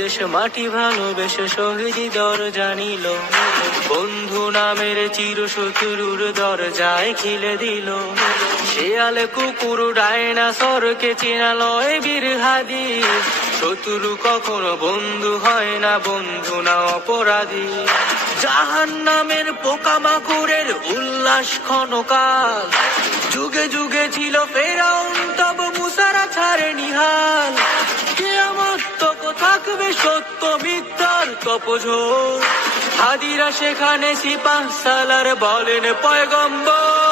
দেশ মাটি ভালোবেসে শহীদি দরজা নিল, বন্ধু নামের চিরশত্রুর দরজায় খিলে দিল। শেয়াল কুকুর ডাইনোসরকে চেনালো এই বীর হাদিস, শত্রু কখনো বন্ধু হয় না, বন্ধু না অপরাধী। জাহান্নামের পোকামাকড়ের উল্লাস ক্ষণকাল, যুগে যুগে ছিল ফেরাউন তব মুসারা ছাড়ে নিহাল। কিয়ামত তক থাকবে সত্য মিথ্যার তপঝোর, হাদিরা সেখানে সিপাহ সালার বলেন পয়গম্বর।